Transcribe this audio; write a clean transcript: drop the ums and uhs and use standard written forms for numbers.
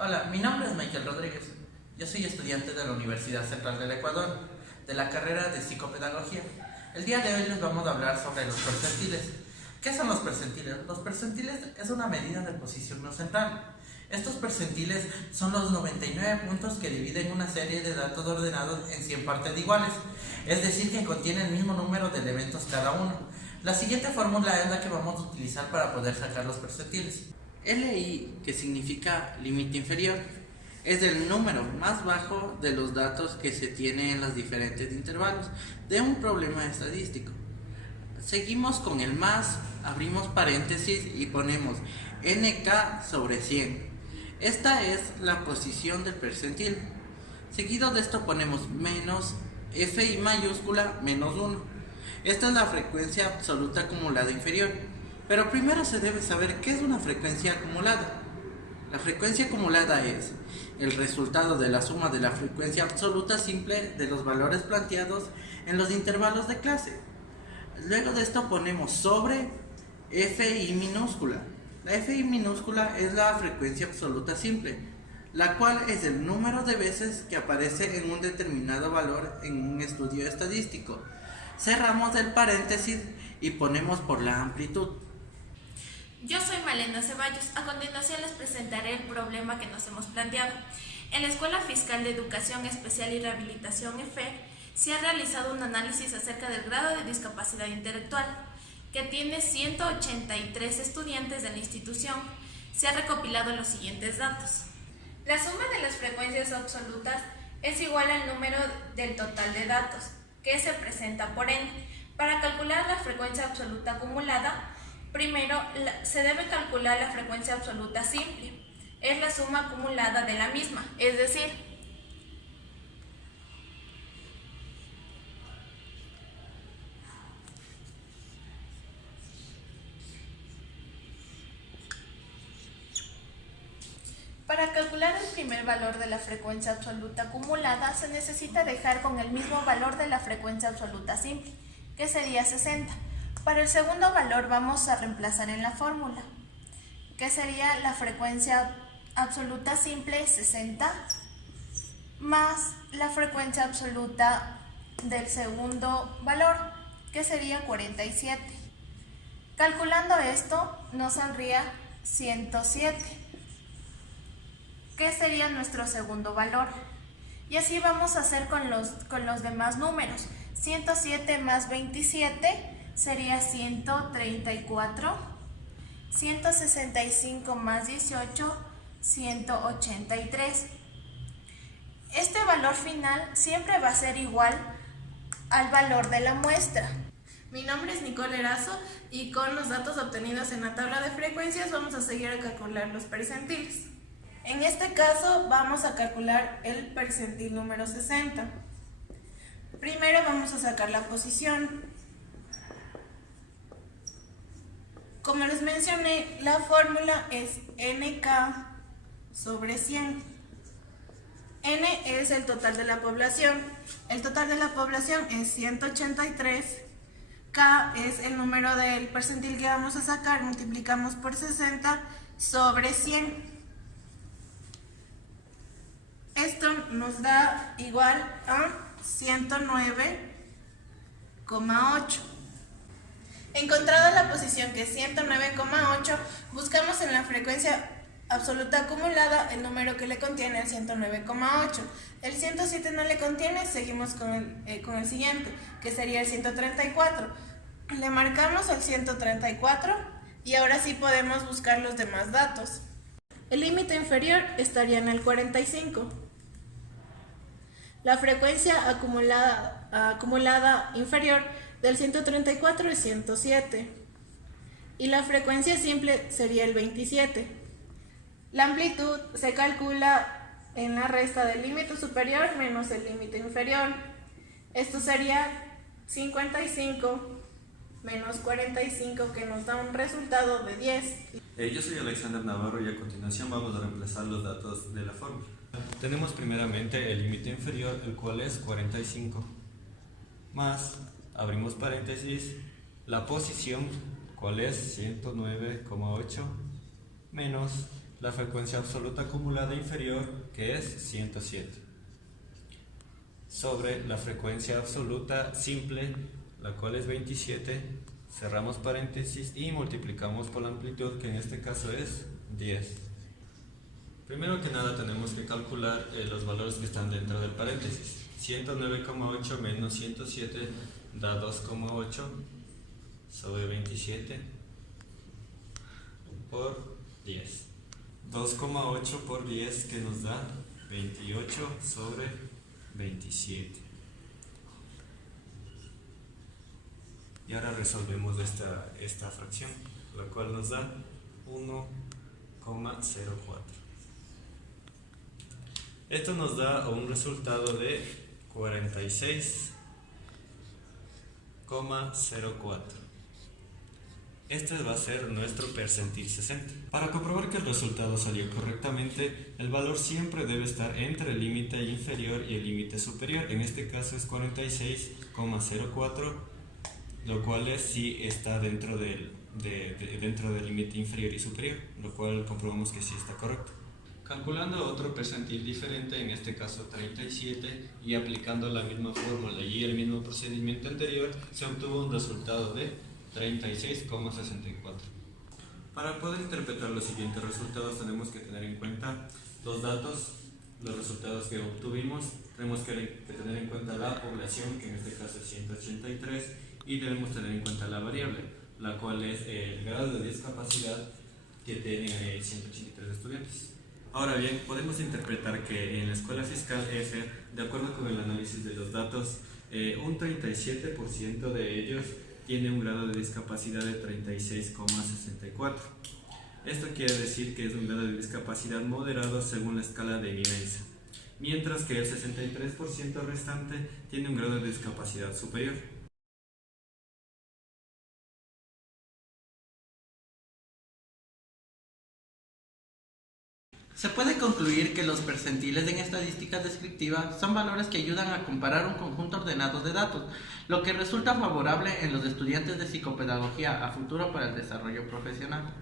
Hola, mi nombre es Michael Rodríguez. Yo soy estudiante de la Universidad Central del Ecuador, de la carrera de Psicopedagogía. El día de hoy les vamos a hablar sobre los percentiles. ¿Qué son los percentiles? Los percentiles es una medida de posición no central. Estos percentiles son los 99 puntos que dividen una serie de datos ordenados en 100 partes iguales, es decir, que contienen el mismo número de elementos cada uno. La siguiente fórmula es la que vamos a utilizar para poder sacar los percentiles. LI, que significa límite inferior, es el número más bajo de los datos que se tiene en los diferentes intervalos de un problema estadístico. Seguimos con el más, abrimos paréntesis y ponemos NK sobre 100. Esta es la posición del percentil. Seguido de esto ponemos menos FI mayúscula menos 1. Esta es la frecuencia absoluta acumulada inferior. Pero primero se debe saber qué es una frecuencia acumulada. La frecuencia acumulada es el resultado de la suma de la frecuencia absoluta simple de los valores planteados en los intervalos de clase. Luego de esto ponemos sobre FI minúscula. La FI minúscula es la frecuencia absoluta simple, la cual es el número de veces que aparece en un determinado valor en un estudio estadístico. Cerramos el paréntesis y ponemos por la amplitud. Yo soy Malena Ceballos. A continuación les presentaré el problema que nos hemos planteado. En la Escuela Fiscal de Educación Especial y Rehabilitación EFE se ha realizado un análisis acerca del grado de discapacidad intelectual, que tiene 183 estudiantes de la institución. Se ha recopilado los siguientes datos. La suma de las frecuencias absolutas es igual al número del total de datos, que se presenta por n. Para calcular la frecuencia absoluta acumulada, primero se debe calcular la frecuencia absoluta simple. Es la suma acumulada de la misma, es decir, para calcular el primer valor de la frecuencia absoluta acumulada se necesita dejar con el mismo valor de la frecuencia absoluta simple, que sería 60. Para el segundo valor vamos a reemplazar en la fórmula, que sería la frecuencia absoluta simple 60 más la frecuencia absoluta del segundo valor, que sería 47. Calculando esto nos saldría 107, que sería nuestro segundo valor. Y así vamos a hacer con los demás números. 107 más 27 sería 134, 165 más 18, 183. Este valor final siempre va a ser igual al valor de la muestra. Mi nombre es Nicole Erazo y con los datos obtenidos en la tabla de frecuencias vamos a seguir a calcular los percentiles. En este caso vamos a calcular el percentil número 60. Primero vamos a sacar la posición. Como les mencioné, la fórmula es NK sobre 100. N es el total de la población. El total de la población es 183. K es el número del percentil que vamos a sacar. Multiplicamos por 60 sobre 100. Esto nos da igual a 109,8. Encontrada la posición que es 109,8, buscamos en la frecuencia absoluta acumulada el número que le contiene el 109,8. El 107 no le contiene, seguimos con el siguiente, que sería el 134. Le marcamos el 134 y ahora sí podemos buscar los demás datos. El límite inferior estaría en el 45. La frecuencia acumulada inferior del 134 es 107 y la frecuencia simple sería el 27. La amplitud se calcula en la resta del límite superior menos el límite inferior. Esto sería 55 menos 45, que nos da un resultado de 10. Yo soy Alexander Navarro y a continuación vamos a reemplazar los datos de la fórmula. Tenemos primeramente el límite inferior, el cual es 45, más, abrimos paréntesis, la posición, cual es 109,8, menos la frecuencia absoluta acumulada inferior, que es 107, sobre la frecuencia absoluta simple, la cual es 27, cerramos paréntesis y multiplicamos por la amplitud, que en este caso es 10. Primero que nada tenemos que calcular los valores que están dentro del paréntesis. 109,8 menos 107 da 2,8 sobre 27 por 10. 2,8 por 10 que nos da 28 sobre 27. Y ahora resolvemos esta fracción, la cual nos da 1,04. Esto nos da un resultado de 46,04. Este va a ser nuestro percentil 60. Para comprobar que el resultado salió correctamente, el valor siempre debe estar entre el límite inferior y el límite superior. En este caso es 46,04, lo cual es si está dentro del límite inferior y superior, lo cual comprobamos que sí está correcto. Calculando otro percentil diferente, en este caso 37, y aplicando la misma fórmula y el mismo procedimiento anterior, se obtuvo un resultado de 36,64. Para poder interpretar los siguientes resultados tenemos que tener en cuenta los datos, los resultados que obtuvimos. Tenemos que tener en cuenta la población, que en este caso es 183, y debemos tener en cuenta la variable, la cual es el grado de discapacidad que tienen 183 estudiantes. Ahora bien, podemos interpretar que en la Escuela Fiscal F, de acuerdo con el análisis de los datos, un 37% de ellos tiene un grado de discapacidad de 36,64. Esto quiere decir que es un grado de discapacidad moderado según la escala de Vivenza, mientras que el 63% restante tiene un grado de discapacidad superior. Se puede concluir que los percentiles en estadística descriptiva son valores que ayudan a comparar un conjunto ordenado de datos, lo que resulta favorable en los estudiantes de psicopedagogía a futuro para el desarrollo profesional.